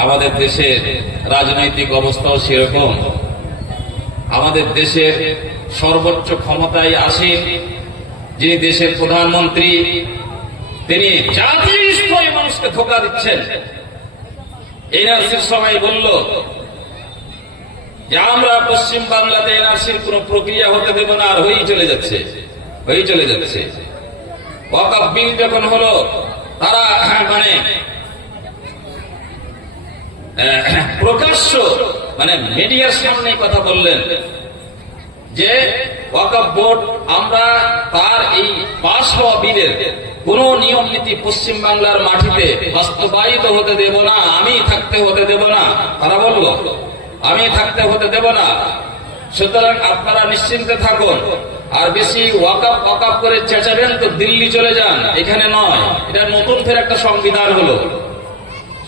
আমাদের দেশের রাজনৈতিক অবস্থাও সেরকম। আমাদের দেশের সর্বোচ্চ ক্ষমতায় আসীন যিনি দেশের প্রধানমন্ত্রী, তিনি জাতীয় স্তরে মানুষকে ধোঁকা দিচ্ছেন। এনআরসির সময় বলল যে আমরা পশ্চিম বাংলাতে এনআরসির কোন প্রক্রিয়া হতে দেব না, আর হয়েই চলে যাচ্ছে। ওয়াকফ বিল যখন হলো, তারা মানে প্রকাশ্য মিডিয়ার সামনে কথা বললেন যে ওয়াকফ বোর্ড আমরা তার এই পাস হওয়া বিলের কোন নিয়ম নীতি পশ্চিম বাংলার মাটিতে বাস্তবায়িত হতে দেব না, আমি থাকতে হতে দেব না। তারা বলল আমি থাকতে হতে দেব না, সুতরাং আপনারা নিশ্চিন্তে থাকুন। আর বেশি ওয়াকফ করে চেঁচাবেন তো দিল্লি চলে যান, এখানে নয়। এটা নতুন ফের একটা সংবিধান হলো,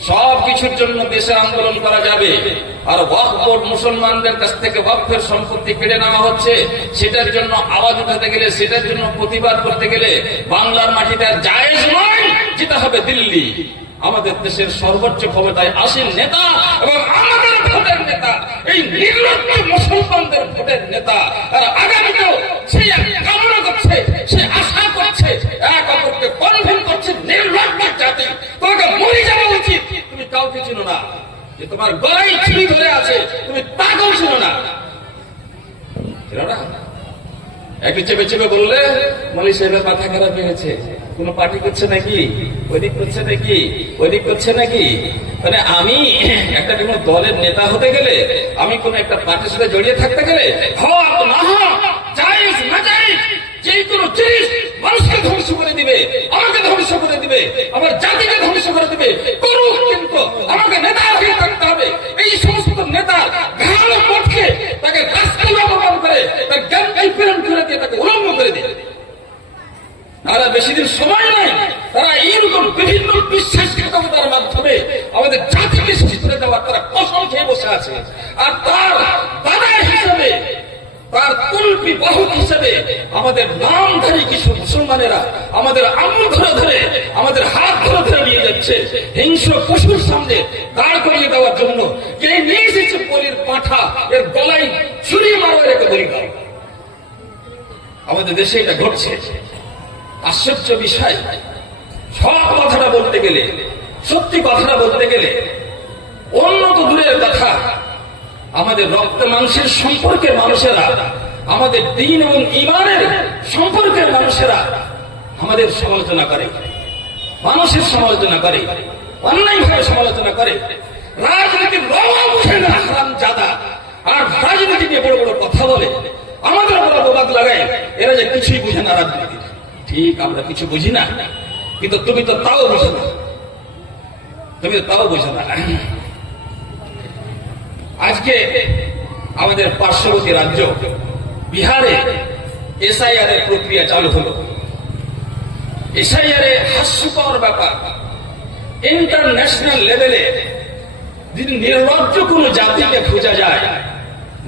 সব কিছুর জন্য দেশে আন্দোলন করা যাবে। আর ওয়াকফ বোর্ড মুসলমানদের কাছ থেকে ওয়াকফের সম্পত্তি কেড়ে নেওয়া হচ্ছে, সেটার জন্য আওয়াজ উঠাতে গেলে, সেটার জন্য প্রতিবাদ করতে গেলে বাংলার মাটিতে আর জায়েজ নয়, যেটা হবে দিল্লি। আমাদের দেশের সর্বোচ্চ ক্ষমতায় আসীন নেতা এবং আমাদের ভোটের নেতা, এই নির্লজ্জ মুসলমানদের ভোটের নেতা, তারা আগামীতেও সেই কামনা করছে, সে আশা করছে, এক অপরকে কনভেন্স করছে। নির্লজ্জ জাতি, তোমাকে মরে যাওয়া উচিত। তুমি কাউকে চিনো না, যে তোমার গলায় ছুরি ধরে আছে, তুমি তাকেও চিনো না। একটু চেপে চেপে বললে মলি সাহেবের মাথা খারাপ হয়েছে, কোন পার্টি করছে নাকি, ওইদিক করছে নাকি, ওইদিক করছে নাকি। আমি একটা কোন দলের নেতা হতে গেলে, আমি কোন একটা পার্টির সাথে জড়িয়ে থাকতে গেলে, যে কোনো জিনিস মানুষকে ধ্বংস করে দিবে, আমাকে ধ্বংস করে দিবে, আমার জাতিকে ধ্বংস করে দিবে, করুক, কিন্তু আমাকে নেতা হয়ে থাকতে হবে। এই সমস্ত নেতা ভালো পক্ষে তাকে রাস্তায় অপমান করে, তার জ্ঞানকে প্রেরণ করে দিয়ে তাকে উলঙ্গ করে দিয়ে, তারা বেশি দিন সময় নাই, তারা এইরকম বিভিন্ন বিশ্বাসঘাতকতার মাধ্যমে আমাদের জাতিকে শেষ করে দেওয়ার তারা কসম খেয়ে বসে আছে। আর তার দাদা হিসেবে, তার কুলপি বাহক হিসেবে আমাদের নামধারী কিছু মুসলমানেরা আমাদের আঙুল ধরে ধরে, আমাদের হাত ধরে ধরে নিয়ে যাচ্ছে হিংস্র পশুর সামনে দাঁড় করিয়ে দেওয়ার জন্য। কে নিয়ে এসেছে বলির পাঁঠা, এর গলায় ছুরি মারো, রেখে বলি দাও। আমাদের দেশে এটা ঘটছে। আশ্চর্য বিষয়, সব কথাটা বলতে গেলে, সত্যি কথাটা বলতে গেলে, অন্য তো দূরের কথা, আমাদের রক্ত মাংসের সম্পর্কের মানুষেরা, আমাদের দ্বীন এবং ঈমানের সম্পর্কের মানুষেরা আমাদের সমালোচনা করে, মানুষের সমালোচনা করে, অন্যায়ভাবে সমালোচনা করে। রাজনীতির রওয়া বুঝে না হারামজাদা, আর রাজনীতি নিয়ে বড় বড় কথা বলে, আমাদের বড় প্রবাদ লাগায় এরা যে কিছুই বুঝে না রাজনীতি। ঠিক, আমরা কিছু বুঝি না, কিন্তু তুমি তো তাও বুঝো না, তুমি তো তাও বুঝো না। আজকে আমাদের পার্শ্ববর্তী রাজ্য বিহারে এসআইআর এর প্রক্রিয়া চালু হলো। এসআইআর এ হাস্যকর ব্যাপার, ইন্টারন্যাশনাল লেভেলে যদি নির্লজ্জ কোন জাতিকে খোঁজা যায়,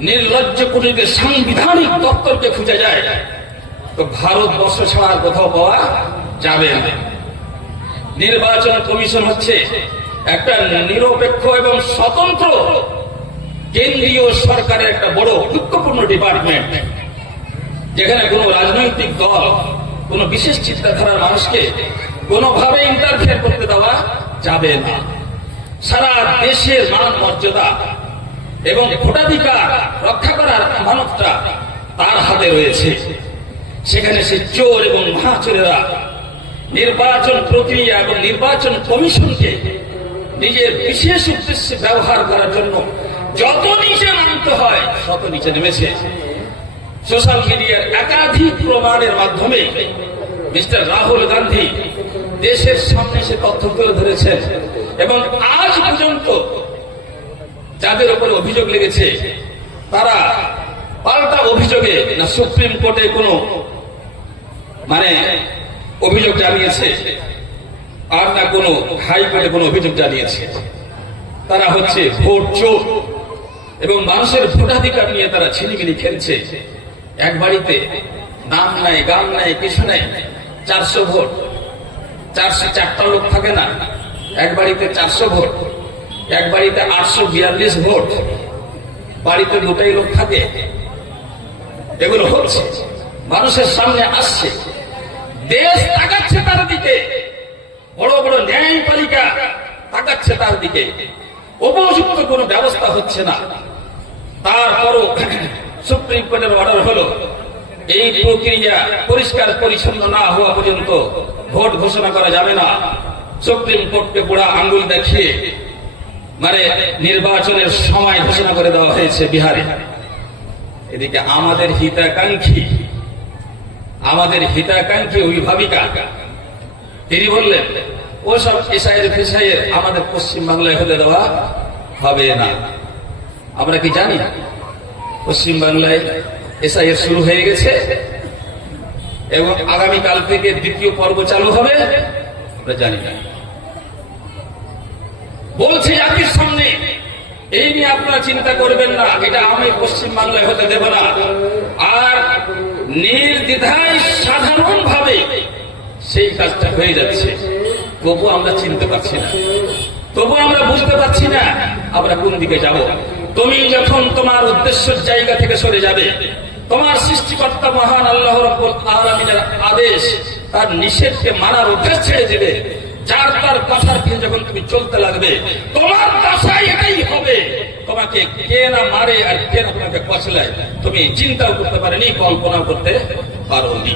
নির্লজ্জ কোন সাংবিধানিক দপ্তরকে খুঁজে যায়, তো ভারতবর্ষ ছাড়া আর কোথাও পাওয়া যাবে না। নির্বাচন কমিশন হচ্ছে একটা নিরপেক্ষ এবং স্বতন্ত্র কেন্দ্রীয় সরকারের একটা বড় গুরুত্বপূর্ণ ডিপার্টমেন্ট, যেখানে কোন রাজনৈতিক দল, কোন বিশেষ চিন্তাধারার মানুষকে কোনোভাবে ইন্টারফেয়ার করতে দেওয়া যাবে না। সারা দেশের মান মর্যাদা এবং ভোটাধিকার রক্ষা করার মানবটা তার হাতে রয়েছে। সেখানে সে চোর এবং মহাচোরেরা নির্বাচন প্রক্রিয়া এবং নির্বাচন কমিশনকে নিজের বিশেষ উদ্দেশ্যে ব্যবহার করার জন্য যত নিচে নামতে হয় তত নিচে নেমেছে। সোশ্যাল মিডিয়ার একাধিক প্রমাণের মাধ্যমে মিস্টার রাহুল গান্ধী দেশের সামনে সে তথ্য তুলে ধরেছেন, এবং আজ পর্যন্ত যাদের উপরে অভিযোগ লেগেছে তারা পাল্টা অভিযোগে না সুপ্রিম কোর্টে কোনো অভিযোগ জানিয়েছে, আর না কোনো হাইকোর্টে কোনো অভিযোগ জানিয়েছে। তারা হচ্ছে ভোট চোর এবং মানুষের ভোটাধিকার নিয়ে তারা ছিনিমিনি খেলছে। এক বাড়িতে নাম নাই, গান নাই, কিছু নাই, 400 ভোট, 404টা লোক থাকে না, এক বাড়িতে 400 ভোট। এক বাড়িতে 842 ভোট, বাড়িতে দুটাই লোক থাকে। এগুলো হচ্ছে, মানুষের সামনে আসছে, দেশ তাকাচ্ছে তার দিকে, বড় বড় ন্যায়পালিকা তাকাচ্ছে তার দিকে, উপযুক্ত কোন ব্যবস্থা হচ্ছে না। তারপরও সুপ্রিম কোর্টের অর্ডার হলো এই প্রক্রিয়া পরিষ্কার পরিচ্ছন্ন না হওয়া পর্যন্ত ভোট ঘোষণা করা যাবে না। সুপ্রিম কোর্টকে বুড়া আঙ্গুল দেখিয়ে মানে নির্বাচনের সময় ঘোষণা করে দেওয়া হয়েছে বিহারে। এদিকে আমাদের হিতাকাঙ্ক্ষী অভিভাবিকা তিনি বললেন ওসব এসআইয়ের ফেসাইয়ের আমাদের পশ্চিমবাংলায় হতে দেওয়া হবে না। আমরা কি জানি পশ্চিমবাংলায় এসআইয়ের শুরু হয়ে গেছে এবং আগামীকাল থেকে দ্বিতীয় পর্ব চালু হবে? আমরা জানি না। বলছে জাতির সামনে এই নিয়ে আপনারা চিন্তা করবেন না, এটা আমি পশ্চিমবাংলায় হতে দেব না। আর নির্দ্বিধায় সাধারণ ভাবে সেই কাজটা হয়ে যাচ্ছে। তবু আমরা চিনতে পারছি না, তবু আমরা বুঝতে পারছি না আমরা কোন দিকে যাব। তুমি যখন তোমার উদ্দেশ্যের জায়গা থেকে সরে যাবে, তোমার সৃষ্টিকর্তা মহান আল্লাহ রাব্বুল আলামিনের আদেশ তার নিষেধকে মানার অভ্যাস ছেড়ে দেবে, যার তার কথার দিকে যখন তুমি চলতে লাগবে, তোমার দশাই এটাই হবে। তোমাকে কে না মারে আর কে না তোমাকে পছলায় তুমি চিন্তাও করতে পারেনি, কল্পনাও করতে পারোনি।